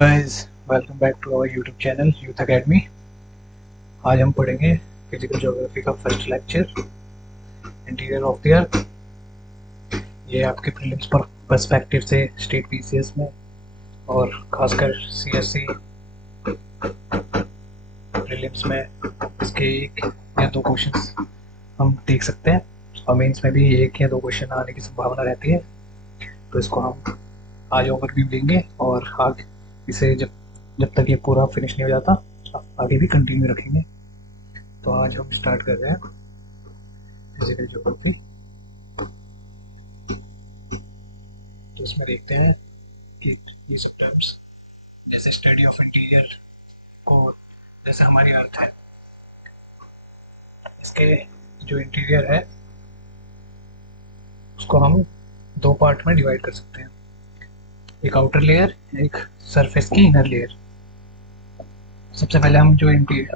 Guys, welcome back to our YouTube channel Youth Academy। आज हम पढ़ेंगे फिजिकल ज्योग्राफी का first lecture interior of the अर्थ। ये आपके प्रीलिम्स पर पर्सपेक्टिव से स्टेट पीसीएस में और खासकर सीएससी प्रीलिम्स में इसके एक या दो क्वेश्चंस हम देख सकते हैं और मेंस में भी एक या दो क्वेश्चन आने की संभावना रहती है। तो इसको हम आज ओवरव्यू लेंगे और आगे इसे जब जब तक ये पूरा फिनिश नहीं हो जाता आगे भी कंटिन्यू रखेंगे। तो आज हम स्टार्ट कर रहे हैं फिजिकल ज्योग्राफी। तो इसमें देखते हैं कि ये सब टर्म्स जैसे स्टडी ऑफ इंटीरियर को, जैसे हमारी अर्थ है, इसके जो इंटीरियर है उसको हम दो पार्ट में डिवाइड कर सकते हैं, एक आउटर लेयर, एक सरफेस की इनर लेयर। सबसे पहले हम जो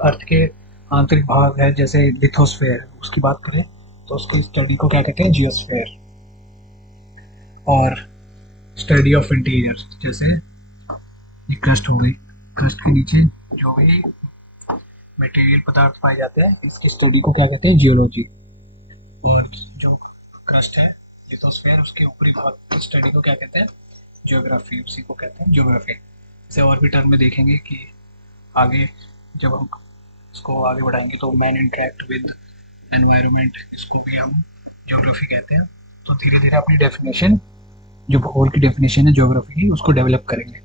अर्थ के आंतरिक भाग है जैसे लिथोस्फेयर उसकी बात करें तो उसकी स्टडी को क्या कहते हैं, जियोस्फेयर। और स्टडी ऑफ इंटीरियर जैसे ये क्रस्ट हो गई, क्रस्ट के नीचे जो भी मटेरियल पदार्थ पाए जाते हैं इसकी स्टडी को क्या कहते हैं, जियोलॉजी। और जो क्रस्ट है लिथोस्फेयर उसके ऊपरी भाग की स्टडी को क्या कहते हैं, ज्योग्राफी। उसी को कहते हैं ज्योग्राफी। इसे और भी टर्म में देखेंगे कि आगे जब हम इसको आगे बढ़ाएंगे तो मैन इंटरेक्ट विद एनवायरनमेंट, इसको भी हम ज्योग्राफी कहते हैं। तो धीरे धीरे अपनी डेफिनेशन, जो भूगोल की डेफिनेशन है ज्योग्राफी की, उसको डेवलप करेंगे।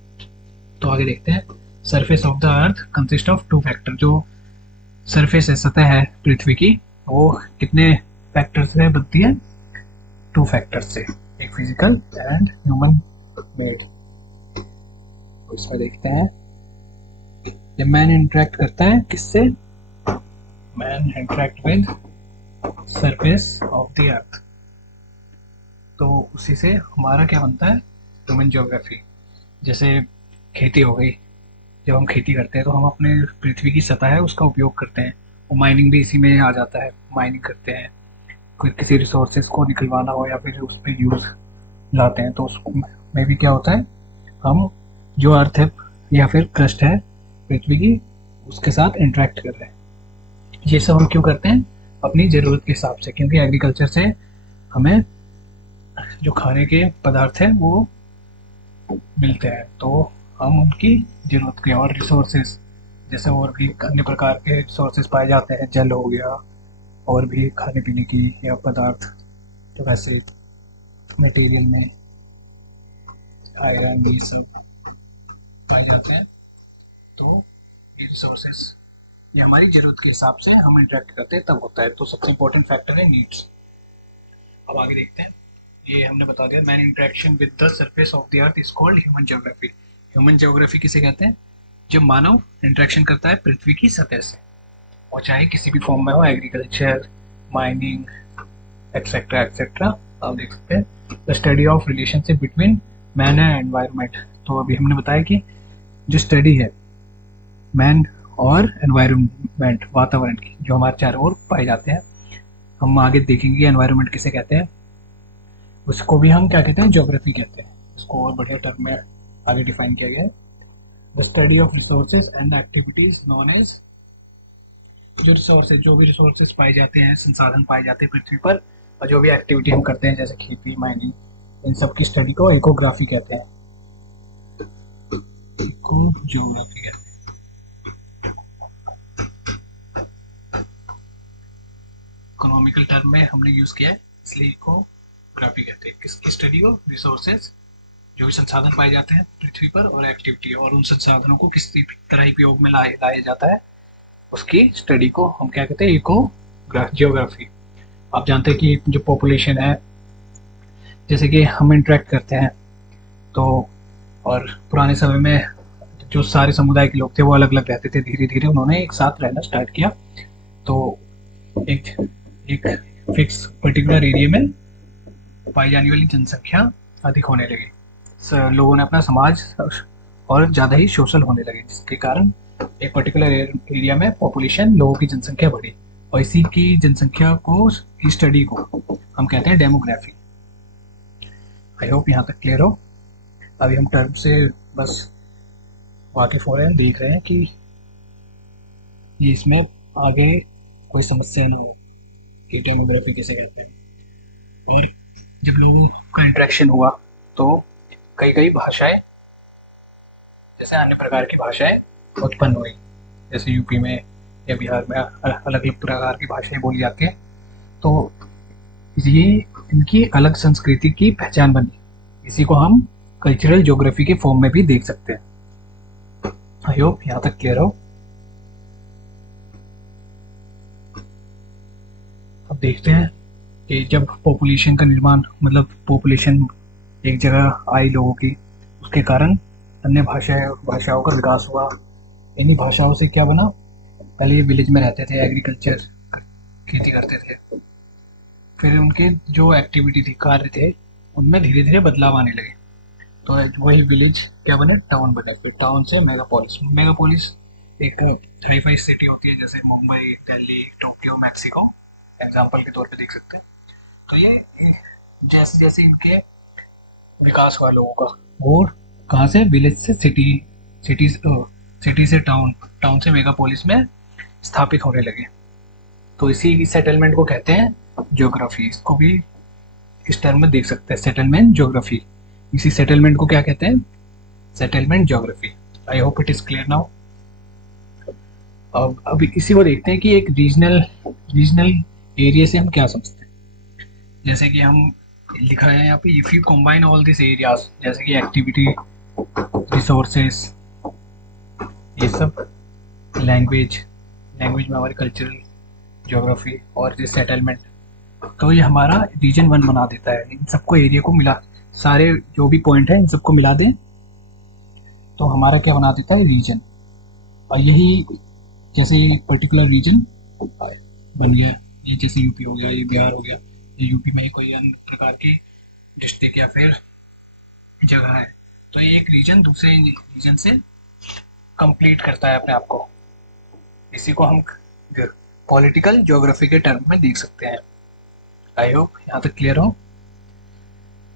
तो आगे देखते हैं। Surface of the earth consist of two factor. जो सरफेस है, सतह है पृथ्वी की, वो कितने फैक्टर से बनती है, टू फैक्टर से, एक फिजिकल एंड ह्यूमन मेड। तो इसमें देखते हैं जब मैन इंटरेक्ट करता है किससे, man interact with surface of the अर्थ, तो उसी से हमारा क्या बनता है, ह्यूमन ज्योग्राफी। जैसे खेती हो गई, जब हम खेती करते हैं तो हम अपने पृथ्वी की सतह है उसका उपयोग करते हैं, और माइनिंग भी इसी में आ जाता है। माइनिंग करते हैं, कोई किसी रिसोर्सेज को निकलवाना हो या फिर उस पर यूज लाते हैं, तो उसमें भी क्या होता है, हम जो अर्थ है या फिर क्रस्ट है पृथ्वी की उसके साथ इंटरेक्ट कर रहे हैं। ये सब हम क्यों करते हैं, अपनी ज़रूरत के हिसाब से, क्योंकि एग्रीकल्चर से हमें जो खाने के पदार्थ हैं वो मिलते हैं, तो हम उनकी ज़रूरत के, और रिसोर्सेज जैसे और भी अन्य प्रकार के रिसोर्सेज पाए जाते हैं, जल हो गया और भी खाने पीने की या पदार्थ, तो वैसे मटेरियल में आयरन ये सब पाए जाते हैं। तो ये रिसोर्सेज ये हमारी ज़रूरत के हिसाब से हम इंटरेक्ट करते हैं तब होता है। तो सबसे इम्पोर्टेंट फैक्टर है नीड्स। अब आगे देखते हैं। ये हमने बता दिया, man interaction with the surface of the earth is called human geography. Human geography किसे कहते हैं, जब मानव इंटरेक्शन करता है पृथ्वी की सतह से, और चाहे किसी भी फॉर्म में हो, एग्रीकल्चर, माइनिंग, एक्सेट्रा एक्सेट्रा। आप देख सकते हैं the study of relationship between man and environment. तो अभी हमने बताया कि जो स्टडी है मैन और एनवायरनमेंट, वातावरण की, जो हमारे चारों ओर पाए जाते हैं, हम आगे देखेंगे एनवायरनमेंट किसे कहते हैं, उसको भी हम क्या कहते हैं, ज्योग्राफी कहते हैं। इसको और बढ़िया टर्म में आगे डिफाइन किया गया है, the study of resources and activities known as. जो रिसोर्सेज, जो भी रिसोर्सेज पाए जाते हैं, संसाधन पाए जाते हैं पृथ्वी पर, और जो भी एक्टिविटी हम करते हैं जैसे खेती, माइनिंग, इन सब की स्टडी को इकोग्राफी कहते हैं, इको ज्योग्राफी कहते हैं। इकोनॉमिकल टर्म में हमने यूज किया है इसलिए इकोग्राफी कहते हैं। किसकी स्टडी को, रिसोर्सेज, जो भी संसाधन पाए जाते हैं पृथ्वी पर, और एक्टिविटी, और उन संसाधनों को किस तरह उपयोग में लाया जाता है, उसकी स्टडी को हम क्या कहते हैं, इको जियोग्राफी। आप जानते हैं कि जो पॉपुलेशन है, जैसे कि हम इंटरेक्ट करते हैं तो, और पुराने समय में जो सारे समुदाय के लोग थे वो अलग अलग रहते थे, धीरे धीरे उन्होंने एक साथ रहना स्टार्ट किया। तो एक एक फिक्स पर्टिकुलर एरिया में पाई जाने वाली जनसंख्या अधिक होने लगी, लोगों ने अपना समाज और ज़्यादा ही सोशल होने लगे, जिसके कारण एक पर्टिकुलर एरिया में पॉपुलेशन, लोगों की जनसंख्या बढ़ी, और इसी की जनसंख्या को, की स्टडी को हम कहते हैं डेमोग्राफी। आई होप यहाँ तक क्लियर हो। अभी हम टर्म से बस वाकिफ हो रहे हैं, देख रहे हैं कि ये इसमें आगे कोई समस्या ना हो कि डेमोग्राफी किसे कहते हैं। और जब लोगों का इंटरेक्शन हुआ तो कई कई भाषाएं, जैसे अन्य प्रकार की भाषाएं उत्पन्न हुई। जैसे यूपी में या बिहार में अलग अलग प्रकार की भाषाएं बोली जाती हैं। तो ये इनकी अलग संस्कृति की पहचान बनी। इसी को हम कल्चरल ज्योग्राफी के फॉर्म में भी देख सकते हैं। आई होप यहाँ तक क्लियर हो। अब देखते हैं कि जब पॉपुलेशन का निर्माण, मतलब पॉपुलेशन एक जगह आई लोगों की, उसके कारण अन्य भाषाओं का विकास हुआ। इन्हीं भाषाओं से क्या बना, पहले ये विलेज में रहते थे, एग्रीकल्चर खेती करते थे। फिर उनके जो एक्टिविटी थी, कार्य थे, उनमें धीरे धीरे बदलाव आने लगे। तो वही विलेज क्या बने, टाउन बने। फिर टाउन से मेगापोलिस। मेगापोलिस एक हाई फाई सिटी होती है, जैसे Mumbai, Delhi, Tokyo, Mexico, example के तौर पे देख सकते हैं। तो ये जैसे जैसे इनके विकास हुआ लोगों का, वो कहाँ से, विलेज से सिटी, सिटी सिटी से टाउन, टाउन से मेगापोलिस में स्थापित होने लगे। तो इसी सेटलमेंट को कहते हैं ज्योग्राफी। इसको भी इस टर्म में देख सकते हैं, सेटलमेंट ज्योग्राफी। इसी सेटलमेंट को क्या कहते हैं, settlement geography. I hope it is clear now. अब इसी को देखते हैं कि एक रीजनल रीजनल एरिया से हम क्या समझते हैं। जैसे कि हम लिखा है यहाँ पे, if you combine all this areas, जैसे कि एक्टिविटी, रिसोर्सेस, ये सब, लैंग्वेज, लैंग्वेज में हमारी कल्चरल ज्योग्राफी और ये सेटलमेंट, तो ये हमारा रीजन वन बना देता है। इन सबको एरिया को मिला, सारे जो भी पॉइंट है इन सबको मिला दें तो हमारा क्या बना देता है, रीजन। और यही, जैसे ये पर्टिकुलर रीजन बन गया, ये जैसे यूपी हो गया, ये बिहार हो गया, ये यूपी में ही कोई अन्य प्रकार की डिस्ट्रिक्ट या फिर जगह है, तो ये एक रीजन दूसरे रीजन से कंप्लीट करता है अपने आप को। इसी को हम पॉलिटिकल ज्योग्राफी के टर्म में देख सकते हैं। आई होप यहाँ तक क्लियर हो।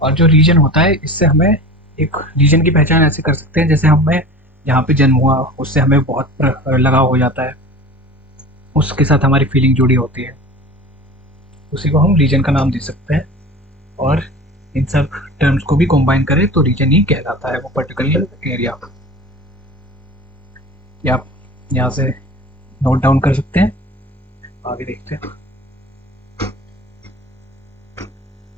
और जो रीजन होता है, इससे हमें एक रीजन की पहचान ऐसे कर सकते हैं, जैसे हमें जहाँ पे जन्म हुआ उससे हमें बहुत लगाव हो जाता है, उसके साथ हमारी फीलिंग जुड़ी होती है, उसी को हम रीजन का नाम दे सकते हैं। और इन सब टर्म्स को भी कंबाइन करें तो रीजन ही कहलाता है, वो पर्टिकुलर एरिया। या आप यहाँ से नोट डाउन कर सकते हैं। आगे देखते हैं।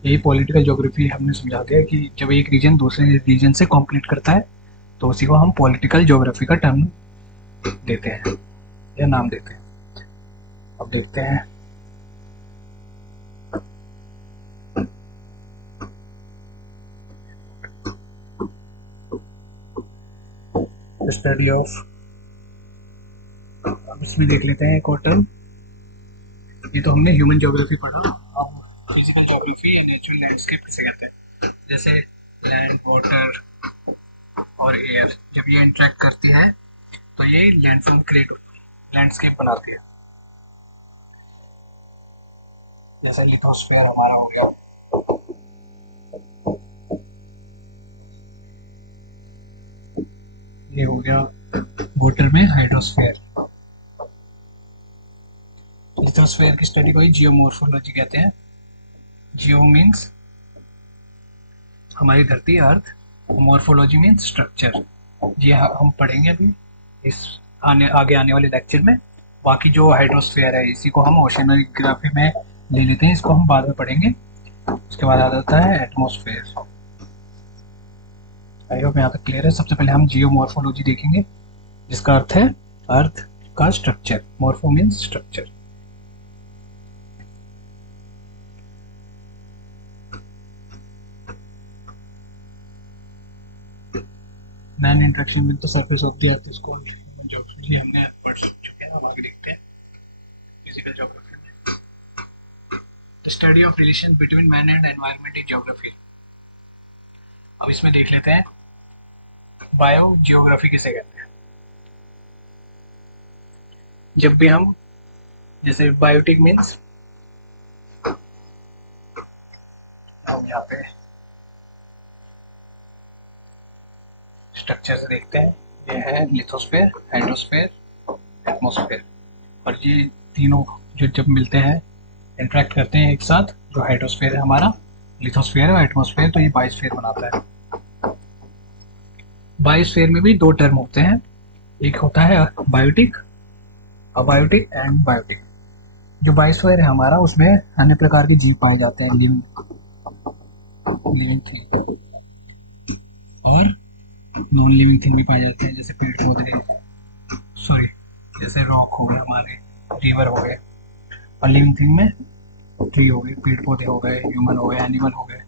यही पॉलिटिकल ज्योग्राफी हमने समझा दिया कि जब एक रीजन दूसरे रीजन से कॉम्प्लीट करता है तो उसी को हम पॉलिटिकल ज्योग्राफी का टर्म देते हैं या नाम देते हैं। अब देखते हैं स्टडी ऑफ। अब इसमें देख लेते हैं एक और टर्म। ये तो हमने ह्यूमन ज्योग्राफी पढ़ा। अब फिजिकल ज्योग्राफी या नेचुरल लैंडस्केप किसे कहते हैं। जैसे लैंड, वाटर और एयर जब ये इंटरेक्ट करती है तो ये लैंडफॉर्म क्रिएट, लैंडस्केप बनाती है। जैसे लिथोस्फेयर हमारा हो गया, ये हो गया वाटर में हाइड्रोस्फेयर। लिथोस्फेयर की स्टडी को ही जियोमॉर्फोलॉजी कहते हैं। जियो मीन्स हमारी धरती, अर्थ, मॉर्फोलॉजी मीन्स स्ट्रक्चर। ये हम पढ़ेंगे अभी इस आगे आने वाले लेक्चर में। बाकी जो हाइड्रोस्फेयर है इसी को हम ओशनोग्राफी में ले लेते हैं, इसको हम बाद में पढ़ेंगे। उसके बाद आ जाता है एटमॉस्फेयर। आई होप यहाँ तक क्लियर है। सबसे पहले हम जियोमॉर्फोलॉजी देखेंगे, जिसका अर्थ है अर्थ का structure. Morpho means structure. Man interaction with the surface of the earth is called human geography. हमने पढ़ चुके हैं, हम आगे देखते हैं फिजिकल ज्योग्राफी में। The study of relation between man and environment is geography. अब इसमें देख लेते हैं बायो जियोग्राफी किसे कहते हैं। जब भी हम, जैसे बायोटिक मीन्स, हम यहाँ पे स्ट्रक्चर से देखते हैं। ये है लिथोस्फीयर, हाइड्रोस्फीयर, एटमॉस्फेयर। और ये तीनों जो जब मिलते हैं, इंटरेक्ट करते हैं एक साथ, जो हाइड्रोस्फीयर है हमारा, लिथोस्फीयर है और एटमॉस्फेयर, तो ये बायोस्फीयर बनाता है। बायोस्फीयर में भी दो टर्म होते हैं, एक होता है बायोटिक, अबायोटिक एंड बायोटिक। जो बायोस्फीयर है हमारा, उसमें अन्य प्रकार के जीव पाए जाते हैं, लिविंग थिंग, और नॉन लिविंग थिंग भी पाए जाते हैं, जैसे पेड़ पौधे, सॉरी जैसे रॉक हो गए हमारे, रिवर हो गए। और लिविंग थिंग में ट्री हो गए, पेड़ पौधे हो गए, ह्यूमन हो गए, एनिमल हो गए।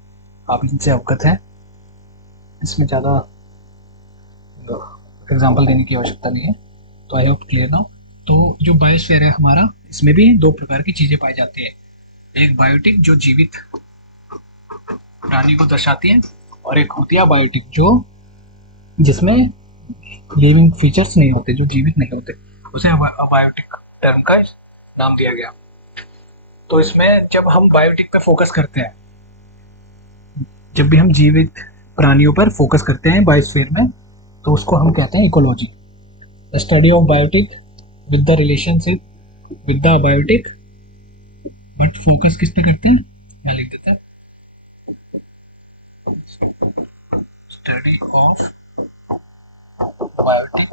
आप इनसे अवगत हैं, इसमें ज़्यादा एग्जाम्पल देने की आवश्यकता नहीं है, तो आई होप क्लियर नाउ। तो जो बायोस्फीयर है हमारा, इसमें भी दो प्रकार की चीज़ें पाई जाती है, एक बायोटिक जो जीवित प्राणी को दर्शाती है, और एक होती है बायोटिक जो जिसमें लिविंग फीचर्स नहीं होते, जो जीवित नहीं होते, उसे अबायोटिक टर्म का नाम दिया गया। तो इसमें जब हम बायोटिक पे फोकस करते हैं, जब भी हम जीवित प्राणियों पर फोकस करते हैं बायोस्फीयर में, तो उसको हम कहते हैं ecology, the study of biotic with the relationship with the biotic. But focus किस पे करते हैं, यहाँ लिख देते हैं, स्टडी ऑफ बायोटिक,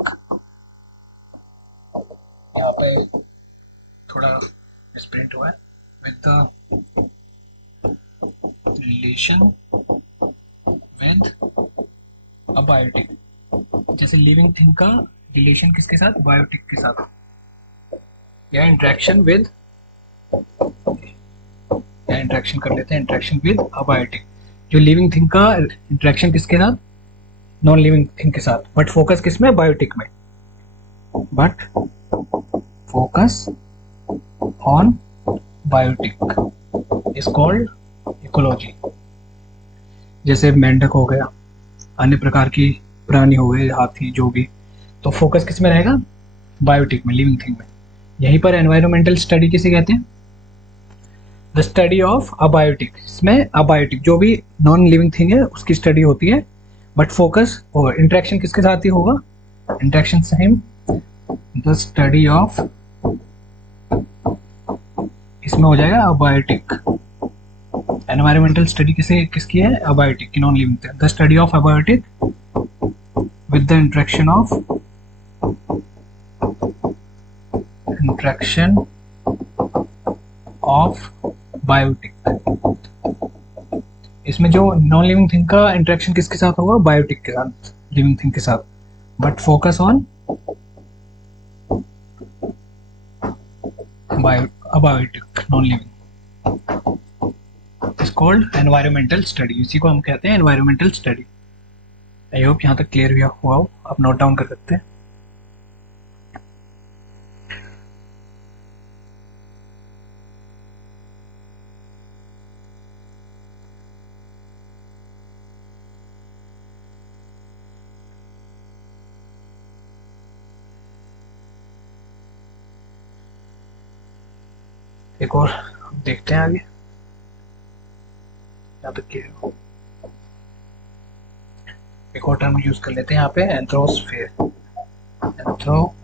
यहाँ पे थोड़ा मिसप्रिंट हुआ है, with the relation with a biotic. जैसे लिविंग थिंग का रिलेशन किसके साथ, बायोटिक के साथ, या इंटरेक्शन विद, या इंटरेक्शन कर लेते हैं, इंटरेक्शन विद अ बायोटिक। जो लिविंग थिंग का इंटरेक्शन किसके साथ, नॉन लिविंग थिंग के साथ, बट फोकस किस में, बायोटिक में, but focus on biotic is called ecology. जैसे मेंढक हो गया, अन्य प्रकार की प्राणी हो गए, हाथी, जो भी, तो फोकस किस में रहेगा, बायोटिक में, लिविंग थिंग में। यहीं पर एनवायरमेंटल स्टडी किसे कहते हैं, द स्टडी ऑफ अबायोटिक। इसमें अबायोटिक जो भी नॉन लिविंग थिंग है उसकी स्टडी होती है, बट फोकस और इंटरेक्शन किसके साथ ही होगा, interaction same, the study of, इसमें हो जाएगा अबायोटिक। एनवायरमेंटल स्टडी किसकी है, अबायोटिक की, non living thing, the study of abiotic with the interaction of biotic. इसमें जो नॉन लिविंग थिंग का इंटरेक्शन किसके साथ होगा, बायोटिक के साथ, लिविंग थिंग के साथ, but focus on abiotic, non living, is called environmental study. इसी को हम कहते हैं एनवायरमेंटल स्टडी। आई होप यहाँ तक क्लियर हुआ हो, आप नोट डाउन कर सकते हैं। एक और देखते हैं आगे, यहाँ तक क्लियर हो। एक और टर्म यूज कर लेते हैं यहाँ पे, एंथ्रोस्फेयर, एंथ्रोपोस्फेयर।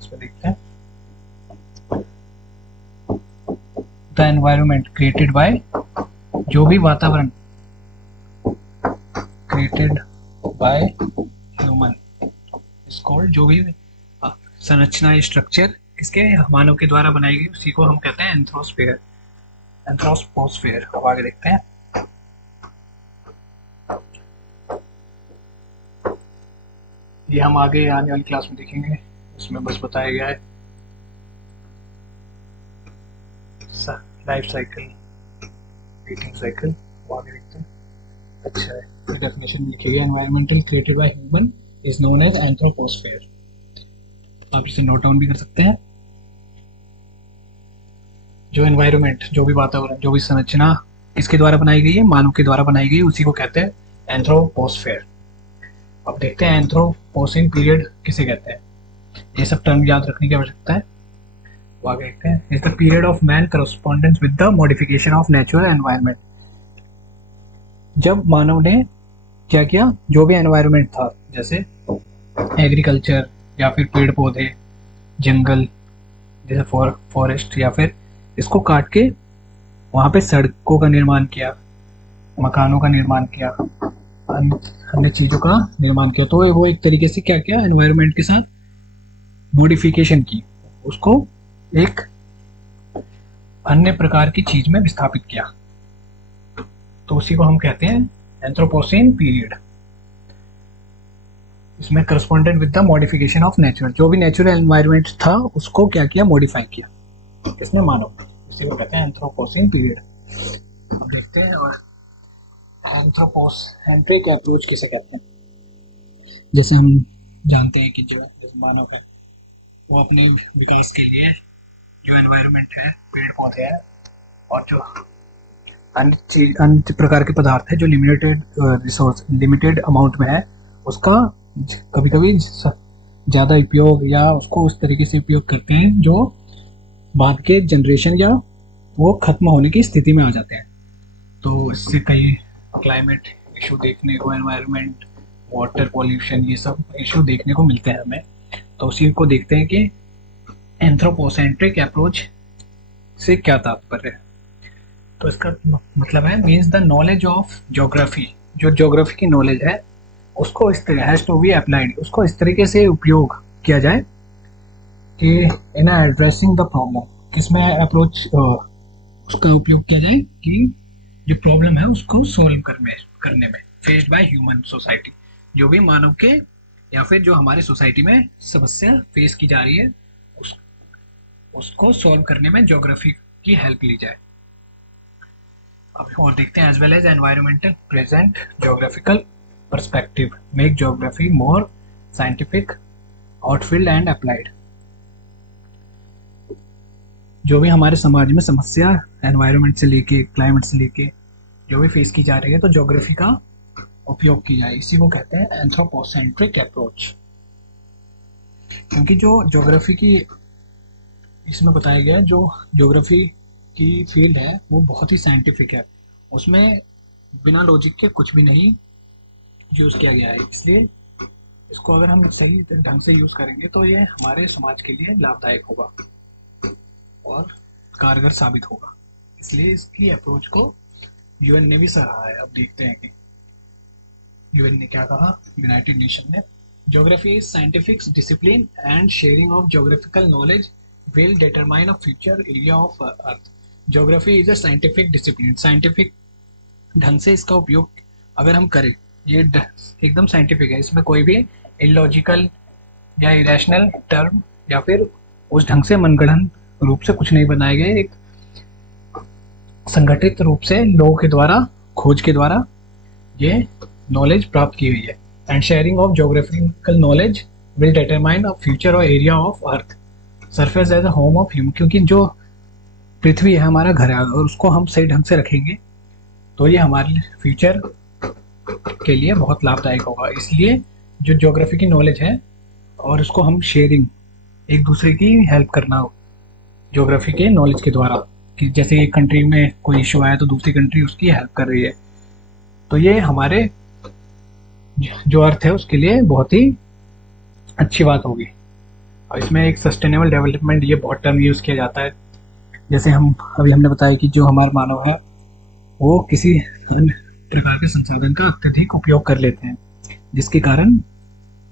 इसमें देखते हैं, द एनवायरमेंट क्रिएटेड बाय, जो भी वातावरण created by human is called, जो भी संरचना, स्ट्रक्चर किसके, मानव के द्वारा बनाई गई, उसी को हम कहते हैं एंथ्रोस्फेयर, एंथ्रोपोस्फेयर। अब आगे देखते हैं, ये हम आगे आने वाली क्लास में देखेंगे, इसमें बस बताया गया है लाइफ साइकिल, हीटिंग साइकिल। आगे देखते हैं, अच्छा है, डेफिनेशन लिखी गई, environmental created by human is known as anthroposphere. आप इसे नोट डाउन भी कर सकते हैं। जो एनवायरमेंट, जो भी वातावरण, जो भी संरचना किसके द्वारा बनाई गई है, मानव के द्वारा बनाई गई है, उसी को कहते हैं एंथ्रोपोस्फेयर। अब देखते हैं एंथ्रोपोसिन पीरियड किसे कहते हैं। ये सब टर्म याद रखने की आवश्यकता है। वो आगे देखते हैं, is the period of man correspondence with the modification of natural environment. जब मानव ने क्या किया, जो भी एनवायरनमेंट था, जैसे एग्रीकल्चर या फिर पेड़ पौधे, जंगल, जैसे फॉरेस्ट, या फिर इसको काट के वहाँ पे सड़कों का निर्माण किया, मकानों का निर्माण किया, अन्य चीज़ों का निर्माण किया, तो वो एक तरीके से क्या किया, एनवायरनमेंट के साथ मॉडिफिकेशन की, उसको एक अन्य प्रकार की चीज में विस्थापित किया। तो उसी को हम कहते हैं एंथ्रोपोसेन पीरियड। इसमें correspondent with the modification of nature, जो भी नेचुरल एनवायरनमेंट था उसको क्या किया, मॉडिफाई किया, किसने, मानव। इसी को कहते हैं एंथ्रोपोसेन पीरियड। अब देखते हैं और एंथ्रोपोसेंट्रिक अप्रोच किसे कहते हैं। जैसे हम जानते हैं कि जो मानव है वो अपने विकास के लिए जो एनवायरनमेंट है, पेड़ पौधे हैं और जो अन्य प्रकार के पदार्थ है जो लिमिटेड रिसोर्स, लिमिटेड अमाउंट में है, उसका कभी कभी ज़्यादा उपयोग या उसको उस तरीके से उपयोग करते हैं जो बाद के जनरेशन या वो खत्म होने की स्थिति में आ जाते हैं। तो इससे कई क्लाइमेट इशू देखने को, एनवायरनमेंट, वाटर पॉल्यूशन, ये सब इशू देखने को मिलते हैं हमें। तो उसी को देखते हैं कि एंथ्रोपोसेंट्रिक अप्रोच से क्या तात्पर्य है। तो इसका मतलब है means the knowledge of geography, जो ज्योग्राफी की नॉलेज है उसको इस तरह हैज टू बी अप्लाइड, उसको इस तरीके से उपयोग किया जाए कि इन एड्रेसिंग द प्रॉब्लम, किसमें अप्रोच उसका उपयोग किया जाए कि जो प्रॉब्लम है उसको सोल्व करने में फेस्ड बाय ह्यूमन सोसाइटी, जो भी मानव के या फिर जो हमारे सोसाइटी में समस्या फेस की जा रही है उसको सॉल्व करने में ज्योग्राफी की हेल्प ली जाए। अब और देखते हैं as well as environmental present geographical perspective make geography more scientific, outfield and applied. जो भी हमारे समाज में समस्या एनवायरनमेंट से लेके, क्लाइमेट से लेके जो भी फेस की जा रही है, तो ज्योग्राफी का उपयोग की जाए, इसी को कहते हैं एंथ्रोपोसेंट्रिक अप्रोच। क्योंकि जो ज्योग्राफी की इसमें बताया गया है, जो ज्योग्राफी की फील्ड है वो बहुत ही साइंटिफिक है, उसमें बिना लॉजिक के कुछ भी नहीं यूज़ किया गया है, इसलिए इसको अगर हम सही ढंग से यूज़ करेंगे तो ये हमारे समाज के लिए लाभदायक होगा और कारगर साबित होगा। इसलिए इसकी अप्रोच को यूएन ने भी सराहा है। अब देखते हैं कि यूएन ने क्या कहा, यूनाइटेड नेशन ने, geography is scientific discipline and sharing of geographical knowledge will determine a future area of earth। Geography is a scientific discipline, scientific ढंग से इसका उपयोग अगर हम करें, ये एकदम साइंटिफिक है, इसमें कोई भी इलॉजिकल या इरेशनल टर्म या फिर उस ढंग से मनगढ़ंत रूप से कुछ नहीं बनाए गए, एक संगठित रूप से लोगों के द्वारा, खोज के द्वारा ये नॉलेज प्राप्त की हुई है। And sharing of geographical knowledge will determine a future और area of earth surface as a home of human. क्योंकि जो पृथ्वी है हमारा घर है, और उसको हम सही ढंग से रखेंगे तो ये हमारे फ्यूचर के लिए बहुत लाभदायक होगा। इसलिए जो ज्योग्राफी की नॉलेज है और उसको हम शेयरिंग, एक दूसरे की हेल्प करना ज्योग्राफी के नॉलेज के द्वारा, कि जैसे एक कंट्री में कोई इशू आया तो दूसरी कंट्री उसकी हेल्प कर रही है, तो ये हमारे जो अर्थ है उसके लिए बहुत ही अच्छी बात होगी। और इसमें एक सस्टेनेबल डेवलपमेंट, ये बहुत टर्म यूज़ किया जाता है। जैसे हमने बताया कि जो हमारा मानव है वो किसी अन्य प्रकार के संसाधन का अत्यधिक उपयोग कर लेते हैं, जिसके कारण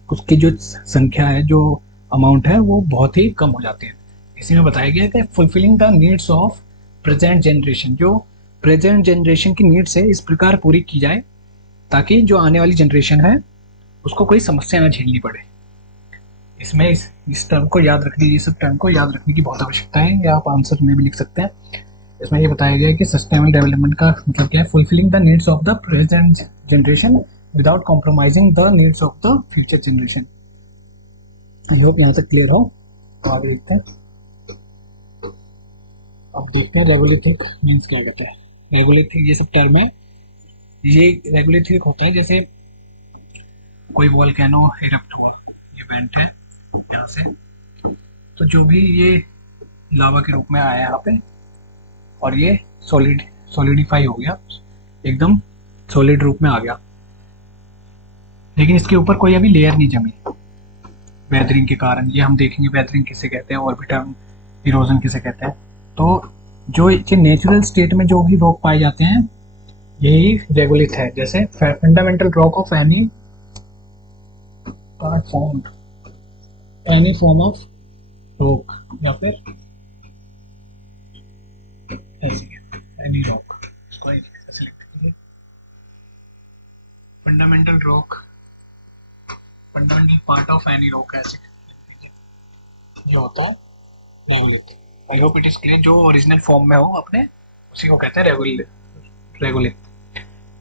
उसकी जो संख्या है, जो अमाउंट है, वो बहुत ही कम हो जाती है। इसी में बताया गया है कि fulfilling the needs of present generation, जो प्रेजेंट जनरेशन की नीड्स है इस प्रकार पूरी की जाए ताकि जो आने वाली जनरेशन है उसको कोई समस्या ना झेलनी पड़े। इसमें इस टर्म को याद रखने, ये सब टर्म को याद रखने की बहुत आवश्यकता है, या आप आंसर में भी लिख सकते हैं। इसमें ये बताया गया है कि सस्टेनेबल डेवलपमेंट का मतलब क्या है, fulfilling the needs of the present generation without compromising the needs of the future generation. I hope यहाँ तक क्लियर हो। तो आगे देखते हैं। अब देखते हैं रेगुलेथिक मीन्स क्या कहते हैं। रेगुलेथिक ये सब टर्म है, ये रेगुलेथिक होता है जैसे कोई वोल्केनो इरप्ट हुआ, ये इवेंट है यहाँ से, तो जो भी ये लावा के रूप में आया यहाँ पे, और ये सॉलिडिफाई हो गया, एकदम सॉलिड रूप में आ गया। लेकिन इसके ऊपर कोई अभी लेयर नहीं जमी वेदरिंग के कारण। ये हम देखेंगे वेदरिंग किसे कहते हैं, ऑर्बिटल इरोजन किसे कहते हैं। तो जो नेचुरल स्टेट में जो भी रॉक पाए जाते हैं यही रेगुलिथ है। जैसे fundamental rock of any form, any form of rock, या फिर ऐसे एनी रॉक, इसको ऐसे लिख दीजिए। Fundamental rock, fundamental part of any rock, ऐसे लिख दीजिए, जो होता है regolith. I hope it is clear. जो ओरिजिनल फॉर्म में हो अपने, उसी को कहते हैं रेगुलिथ।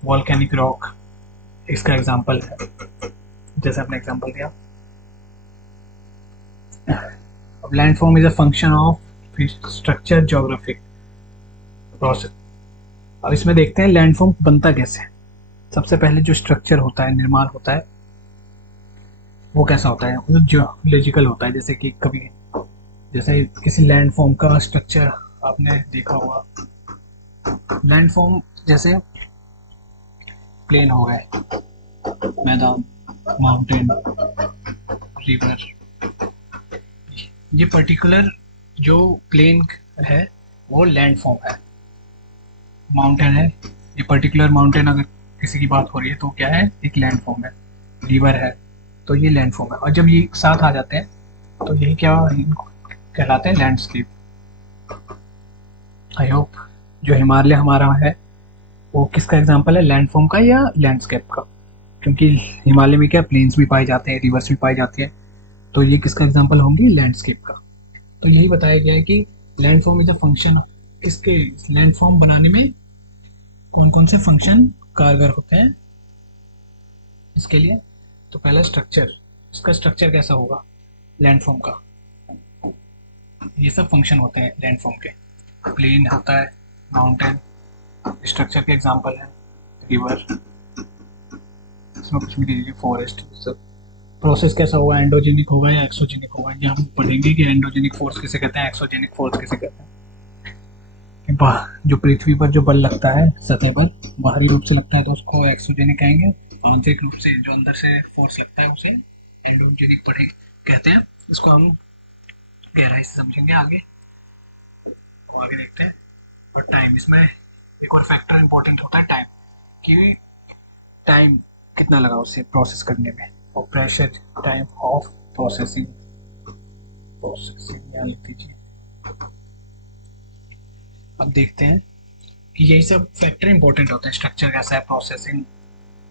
वॉल्केनिक रॉक इसका एग्जांपल है, जैसे आपने एग्जांपल दिया। अब landform is a function of structure geographic process. अब इसमें देखते हैं लैंडफॉर्म बनता कैसे। सबसे पहले जो स्ट्रक्चर होता है, निर्माण होता है, वो कैसा होता है, वो जियोलॉजिकल होता है। जैसे कि कभी जैसे किसी लैंडफॉर्म का स्ट्रक्चर आपने देखा होगा, लैंडफॉर्म जैसे प्लेन हो गए, मैदान, माउंटेन, रिवर। ये पर्टिकुलर जो प्लेन है वो लैंडफॉर्म है। माउंटेन है, ये पर्टिकुलर माउंटेन अगर किसी की बात हो रही है तो क्या है, एक लैंडफॉर्म है। रिवर है तो ये लैंडफॉर्म है। और जब ये एक साथ आ जाते हैं तो यही क्या कहलाते हैं, लैंडस्केप। आई होप जो हिमालय हमारा है वो किसका एग्जांपल है, लैंडफॉर्म का या लैंडस्केप का। क्योंकि हिमालय में क्या प्लेन्स भी पाए जाते हैं, रिवर्स भी पाई जाती है, तो ये किसका एग्जांपल होंगी, लैंडस्केप का। तो यही बताया गया है कि लैंडफॉर्म इज अ फंक्शन, किसके लैंडफॉर्म बनाने में कौन कौन से फंक्शन कारगर होते हैं इसके लिए। तो पहला स्ट्रक्चर, इसका स्ट्रक्चर कैसा होगा लैंडफॉर्म का, ये सब फंक्शन होते हैं लैंडफॉर्म के। प्लेन होता है, माउंटेन, स्ट्रक्चर के एग्जांपल है, रिवर, इसमें कुछ भी दीजिए, फॉरेस्ट, सब। प्रोसेस कैसा होगा, एंडोजेनिक होगा या एक्सोजेनिक होगा, ये हम पढ़ेंगे कि एंडोजेनिक फोर्स किसे कहते हैं, एक्सोजेनिक फोर्स किसे कहते हैं। जो पृथ्वी पर जो बल लगता है सतह पर, बाहरी रूप से लगता है तो उसको एक्सोजेनिक कहेंगे। आंतरिक रूप से जो अंदर से फोर्स लगता है उसे एंडोजेनिक पढ़े कहते हैं। इसको हम गहराई से समझेंगे आगे, तो आगे देखते हैं। और टाइम, इसमें एक और फैक्टर इंपॉर्टेंट होता है टाइम, कि टाइम कितना लगा उसे प्रोसेस करने में, और प्रेशर, टाइम ऑफ प्रोसेसिंग, यहाँ लिख दीजिए। अब देखते हैं कि यही सब फैक्टर इंपॉर्टेंट होते हैं। स्ट्रक्चर कैसा है, प्रोसेसिंग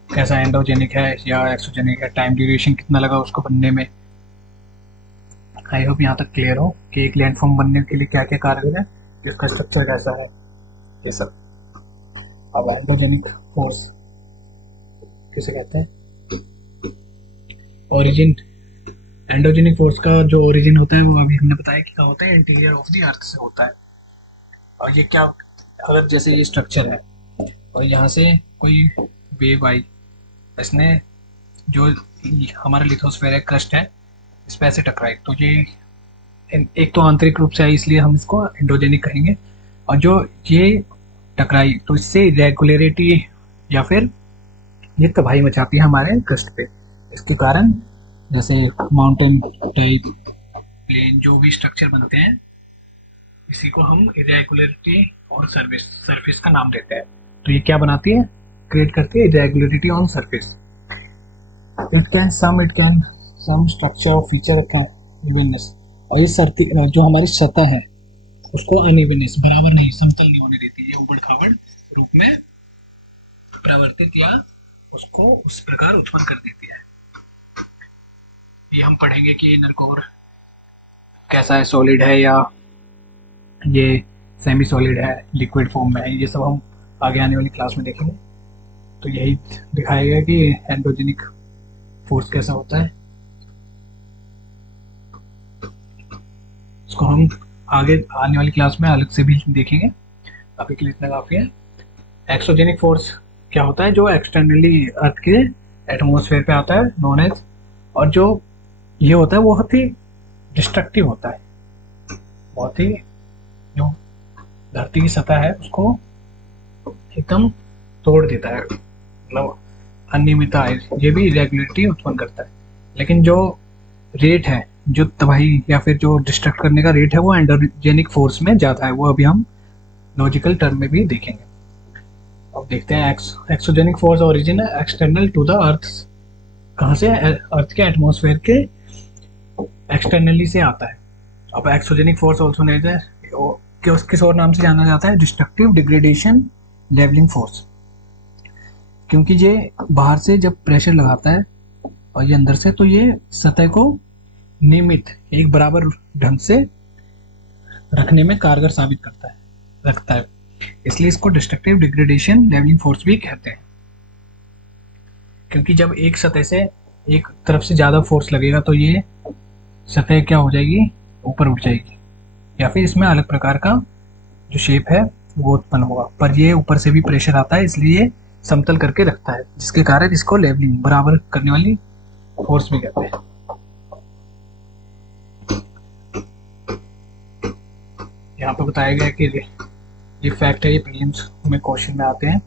कैसा, एंडोजेनिक है या एक्सोजेनिक है, टाइम ड्यूरेशन कितना लगा उसको बनने में। आई होप यहाँ तक क्लियर हो कि एक लैंडफॉर्म बनने के लिए क्या क्या कारगर है, इसका स्ट्रक्चर कैसा है, ये सब। अब एंडोजेनिक फोर्स किसे कहते हैं, ओरिजिन। एंडोजेनिक फोर्स का जो ओरिजिन होता है वो अभी हमने बताया कि क्या होता है, इंटीरियर ऑफ द अर्थ से होता है। और ये क्या, अगर जैसे ये स्ट्रक्चर है और यहाँ से कोई वेव आई, इसने जो हमारा लिथोस्फेयर है, क्रस्ट है, इस पे ऐसे टकराई, तो ये एक तो आंतरिक रूप से आई, इसलिए हम इसको एंडोजेनिक कहेंगे। और जो ये टकराई तो इससे रेगुलरिटी या फिर ये तबाही मचाती है हमारे क्रस्ट पे। इसके कारण जैसे माउंटेन टाइप, प्लेन, जो भी स्ट्रक्चर बनते हैं, इसी को हम इरेगुलरिटी और सरफेस का नाम देते हैं। तो ये क्या बनाती है, क्रिएट करती है irregularity on surface. It can some structure और फीचर कैन इवननेस। और ये जो हमारी सतह है उसको अनइवननेस, बराबर नहीं, समतल नहीं होने देती, ये उबड़ खाबड़ रूप में प्रवर्तित या उसको उस प्रकार उत्पन्न कर देती है। ये हम पढ़ेंगे कि इनर कोर कैसा है, सॉलिड है या ये सेमी सॉलिड है, लिक्विड फॉर्म में है, ये सब हम आगे आने वाली क्लास में देखेंगे। तो यही दिखाया गया कि एंडोजेनिक फोर्स कैसा होता है, इसको हम आगे आने वाली क्लास में अलग से भी देखेंगे। अभी के लिए इतना काफी है। एक्सोजेनिक फोर्स क्या होता है, जो एक्सटर्नली अर्थ के एटमॉस्फेयर पे आता है, नॉन एज। और जो ये होता है वो बहुत ही डिस्ट्रक्टिव होता है, बहुत ही धरती की सतह है उसको एकदम तोड़ देता है, मतलब अनियमितता है, ये भी इरेगुलरिटी उत्पन्न करता है। लेकिन जो रेट है, जो तबाही या फिर जो डिस्ट्रक्ट करने का रेट है, वो एंडोजेनिक फोर्स में ज़्यादा है। वो अभी हम लॉजिकल टर्म में भी देखेंगे। अब देखते हैं exogenic force origin external to the earth. कहाँ से? अर्थ के एटमॉस्फेयर के एक्सटर्नली से आता है। अब एक्सोजेनिक फोर्स ऑल्सो किस और नाम से जाना जाता है? Destructive degradation levelling force. क्योंकि ये बाहर से जब प्रेशर लगाता है और ये अंदर से, तो ये सतह को नियमित एक बराबर ढंग से रखने में कारगर साबित रखता है। इसलिए इसको डिस्ट्रक्टिव डिग्रेडेशन लेवलिंग फोर्स भी कहते हैं। क्योंकि जब एक सतह से एक तरफ से ज़्यादा फोर्स लगेगा तो ये सतह क्या हो जाएगी? ऊपर उठ जाएगी, या फिर इसमें अलग प्रकार का जो शेप है वो उत्पन्न होगा। पर ये ऊपर से भी प्रेशर आता है, इसलिए समतल करके रखता है, जिसके कारण इसको लेवलिंग बराबर करने वाली फोर्स भी कहते हैं। यहाँ पे बताया गया कि ये फैक्ट है, ये प्रीलिम्स में क्वेश्चन में आते हैं।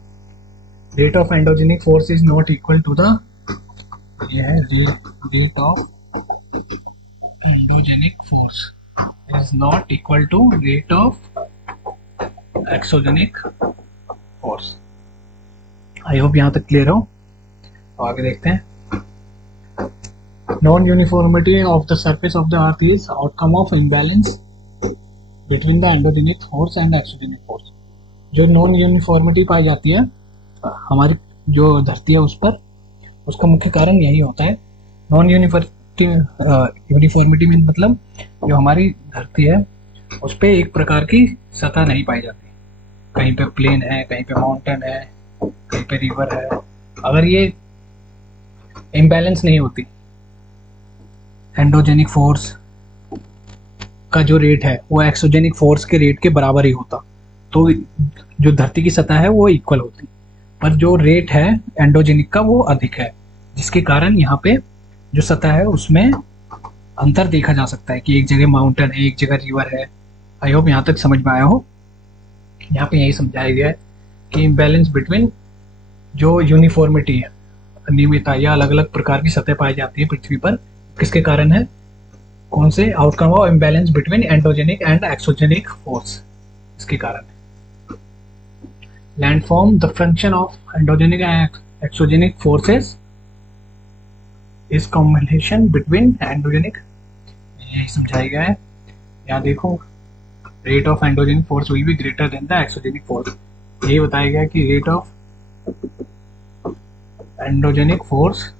Rate of endogenic force is not equal to the, ये है rate of endogenic force is not equal to rate of exogenic force. I hope यहाँ तक क्लियर हो। आगे देखते हैं। Non uniformity of the surface of the earth is outcome of imbalance between the endogenic force and exogenic force. जो non uniformity पाई जाती है हमारी जो धरती है उस पर, उसका मुख्य कारण यही होता है। नॉन यूनिफॉर्मिटी मीन मतलब जो हमारी धरती है उस पर एक प्रकार की सतह नहीं पाई जाती। कहीं पे प्लेन है, कहीं पे माउंटेन है, कहीं पे रिवर है। अगर ये इम्बैलेंस नहीं होती, एंडोजेनिक फोर्स का जो रेट है वो एक्सोजेनिक फोर्स के रेट के बराबर ही होता, तो जो धरती की सतह है वो इक्वल होती। पर जो रेट है एंडोजेनिक का वो अधिक है, जिसके कारण यहाँ पे जो सतह है उसमें अंतर देखा जा सकता है कि एक जगह माउंटेन है, एक जगह रिवर है। आई होप यहाँ तक समझ में आया हो। यहाँ पे यही समझाया गया है कि इम्बैलेंस बिटवीन जो यूनिफॉर्मिटी है, अनियमितता या अलग अलग प्रकार की सतह पाई जाती है पृथ्वी पर, किसके कारण है? कौन से? Outcome of imbalance between endogenic and exogenic force, इसके कारण है। Landform, the function of endogenic and exogenic forces is combination between endogenic, यही समझाया गया है। यहाँ देखो, rate of endogenic force will be greater than the exogenic force. यही बताया गया कि rate of endogenic force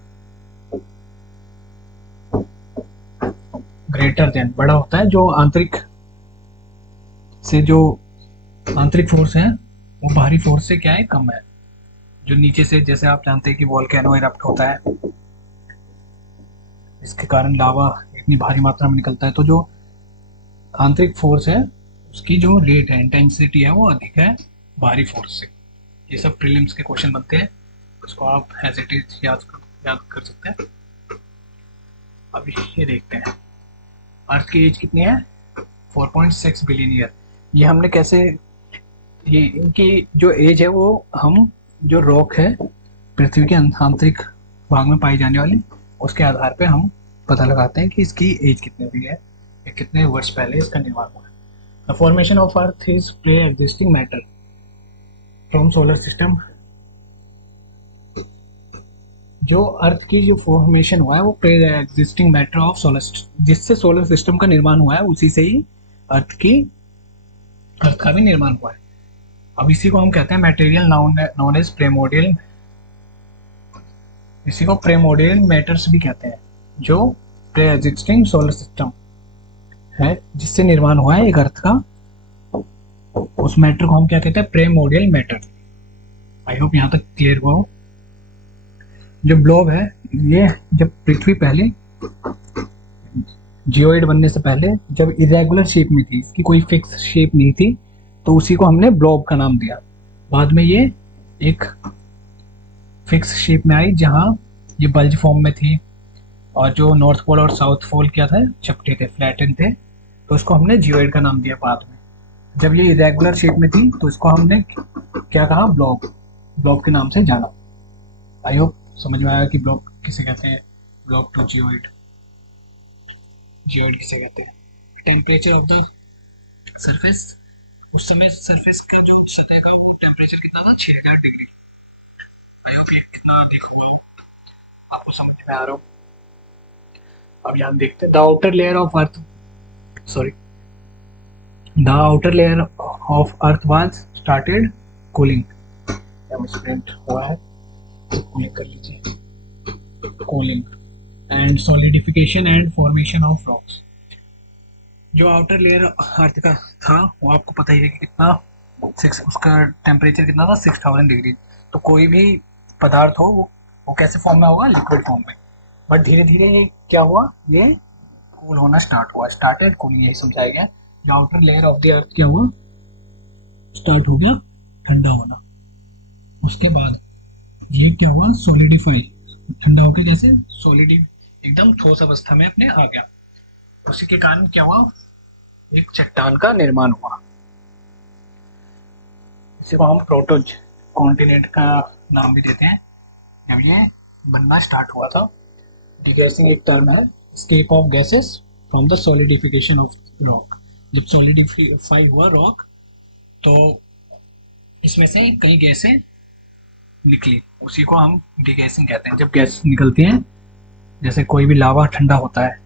greater than, बड़ा होता है जो आंतरिक से, जो आंतरिक फोर्स है वो बाहरी फोर्स से क्या है? कम है। जो नीचे से, जैसे आप जानते हैं कि वोल्केनो इरप्ट होता है, इसके कारण लावा इतनी भारी मात्रा में निकलता है, तो जो आंतरिक फोर्स है उसकी जो रेट है, इंटेंसिटी है, वो अधिक है बाहरी फोर्स से। ये सब प्रीलिम्स के क्वेश्चन बनते हैं, उसको आप एज इट इज याद कर सकते हैं। अब ये देखते हैं, अर्थ की एज कितनी है? 4.6 बिलियन ईयर। ये हमने कैसे, ये इनकी जो एज है वो हम जो रॉक है पृथ्वी के आंतरिक भाग में पाई जाने वाली, उसके आधार पे हम पता लगाते हैं कि इसकी एज कितनी हुई है, कितने वर्ष पहले इसका निर्माण हुआ है। The formation of earth is pre existing matter from solar system. जो अर्थ की जो फॉर्मेशन हुआ है वो pre existing matter of solar system, जिससे सोलर सिस्टम का निर्माण हुआ है उसी से ही अर्थ का भी निर्माण हुआ है। अब इसी को हम कहते हैं मटेरियल नॉन एज प्रेमोडियल, इसी को प्रेमोडियल मैटर्स भी कहते हैं, जो प्रे एग्जिस्टिंग सोलर सिस्टम है जिससे निर्माण हुआ है एक अर्थ का, उस मैटर को हम क्या कहते हैं? प्रेमोडियल मैटर। आई होप यहाँ तक क्लियर हुआ हो। जो ब्लोब है, ये जब पृथ्वी पहले जियोइड बनने से पहले जब इरेगुलर शेप में थी, इसकी कोई फिक्स शेप नहीं थी, तो उसी को हमने ब्लोब का नाम दिया। बाद में ये एक फिक्स शेप में आई जहां ये बल्ज फॉर्म में थी, और जो नॉर्थ पोल और साउथ पोल क्या था? चपटे थे, फ्लैटन थे, तो उसको हमने जियोइड का नाम दिया बाद में। जब ये इरेगुलर शेप में थी तो इसको हमने क्या कहा, ब्लॉब, ब्लॉब के नाम से जाना। आई होप समझ में आया कि ब्लॉब किसे कहते हैं, ब्लॉब टू जियोइड, जियोइड किसे कहते हैं। टेम्परेचर ऑफ द सरफेस, उस समय सरफेस का जो सतह का वो टेम्परेचर कितना था, 6000 डिग्री। आई होप ये कितना अधिक हुआ आपको समझ में आ रहा हो। अब यहाँ देखते हैं the outer layer of earth, sorry, the outer layer of earth was started cooling, misprint हुआ है, कूलिंग कर लीजिए, cooling and solidification and formation of rocks. जो आउटर लेयर अर्थ का था वो आपको पता ही है कि कितना, उसका टेम्परेचर कितना था, 6000 डिग्री। तो कोई भी पदार्थ हो वो कैसे फॉर्म में होगा, लिक्विड फॉर्म में। बट धीरे धीरे ये क्या हुआ, ये कूल होना स्टार्ट हुआ, स्टार्टेड कूलिंग, यही समझाया गया। जो आउटर लेयर ऑफ द अर्थ क्या हुआ, स्टार्ट हो गया ठंडा होना। उसके बाद ये क्या हुआ, सॉलिडिफाई, ठंडा होकर कैसे सॉलिडी, एकदम ठोस अवस्था में अपने आ गया। उसी के कारण क्या हुआ, एक चट्टान का निर्माण हुआ। इसी को हम प्रोटोज कॉन्टिनेंट का नाम भी देते हैं। जब ये बनना स्टार्ट हुआ था, डिगैसिंग एक टर्म है, escape of gases from the solidification of rock। जब सॉलिडिफाई हुआ रॉक तो इसमें से कई गैसें निकली, उसी को हम डिगैसिंग कहते हैं। जब गैस निकलती हैं, जैसे कोई भी लावा ठंडा होता है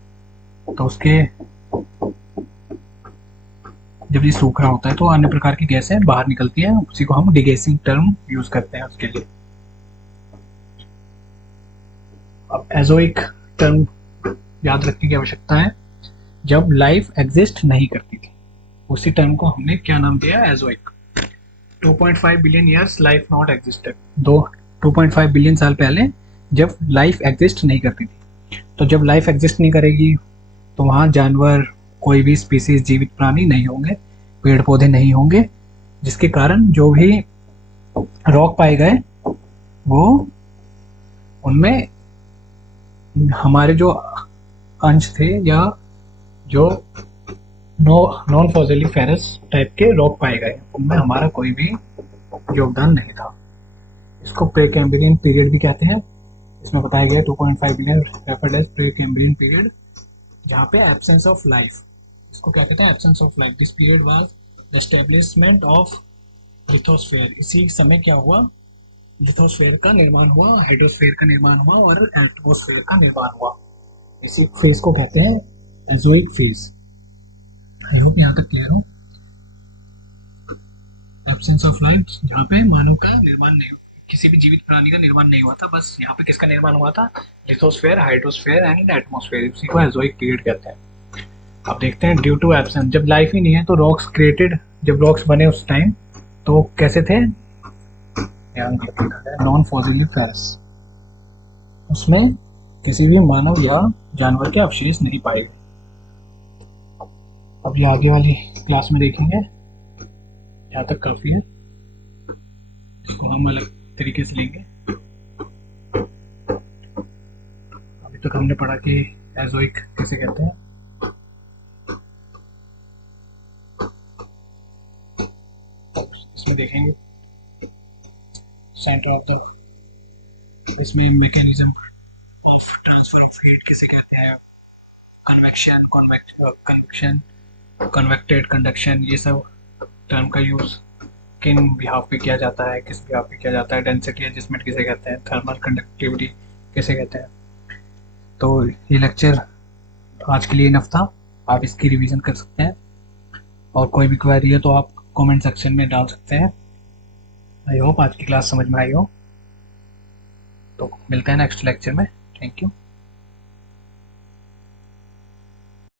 तो उसके, जब ये सूख रहा होता है तो अन्य प्रकार की गैसें बाहर निकलती हैं, उसी को हम डिगैसिंग टर्म यूज करते हैं उसके लिए। अब एजोइक टर्म याद रखने की आवश्यकता है, जब लाइफ एग्जिस्ट नहीं करती थी, उसी टर्म को हमने क्या नाम दिया, Azoic. 2.5 billion years life not existed, 2.5 billion साल पहले जब लाइफ एग्जिस्ट नहीं करती थी। तो जब लाइफ एग्जिस्ट नहीं करेगी तो वहाँ जानवर, कोई भी स्पीसीज, जीवित प्राणी नहीं होंगे, पेड़ पौधे नहीं होंगे, जिसके कारण जो भी रॉक पाए गए वो, उनमें हमारे जो अंश थे या जो नॉन फॉसिलिफेरस टाइप के रॉक पाए गए, उनमें हमारा कोई भी योगदान नहीं था। इसको प्रे कैम्ब्रियन पीरियड भी कहते हैं। इसमें बताया गया 2.5 billion referred as pre Cambrian period, जहाँ पे एब्सेंस ऑफ लाइफ, इसको क्या कहते हैं, absence of life. This period was the establishment of lithosphere. इसी समय क्या हुआ, लिथोस्फेयर का निर्माण हुआ, हाइड्रोस्फेयर का निर्माण हुआ और एटमॉस्फेयर का निर्माण हुआ। इसी फेज को कहते हैं एजोइक फेज। आई होप यहाँ तक क्लियर हो। एब्सेंस ऑफ लाइफ, जहाँ पे मानव का निर्माण नहीं, किसी भी जीवित प्राणी का निर्माण नहीं हुआ था, बस यहाँ पे किसका निर्माण हुआ था, लिथोस्फेयर, हाइड्रोस्फेयर एंड एटमॉस्फेयर, उसी को एजोइक पीरियड कहते हैं। अब देखते हैं ड्यू टू एब्सेंस, जब लाइफ ही नहीं है तो रॉक्स क्रिएटेड, जब रॉक्स बने उस टाइम तो कैसे थे, नॉन फॉसिलिफेरस, उसमें किसी भी मानव या जानवर के अवशेष नहीं पाए गए। अब ये आगे वाली क्लास में देखेंगे, यहाँ तक काफी है, इसको हम अलग तरीके से लेंगे। अभी तक हमने पढ़ा कि एजोइक कैसे कहते हैं। इसमें देखेंगे सेंटर ऑफ द, इसमें mechanism of transfer of heat किसे कहते हैं, कन्वेक्शन, कन्वेक्शन, कन्वेक्टेड, कंडक्शन, ये सब टर्म का यूज किन बिहाफ पे किया जाता है, किस बिहाफ पे किया जाता है, डेंसिटी एडजस्टमेंट किसे कहते हैं, थर्मल कंडक्टिविटी किसे कहते हैं। तो ये लेक्चर आज के लिए इनफ था, आप इसकी रिवीजन कर सकते हैं और कोई भी क्वेरी है तो आप कमेंट सेक्शन में डाल सकते हैं। आई होप आज की क्लास समझ में आई हो। तो मिलते हैं नेक्स्ट लेक्चर में। Thank you.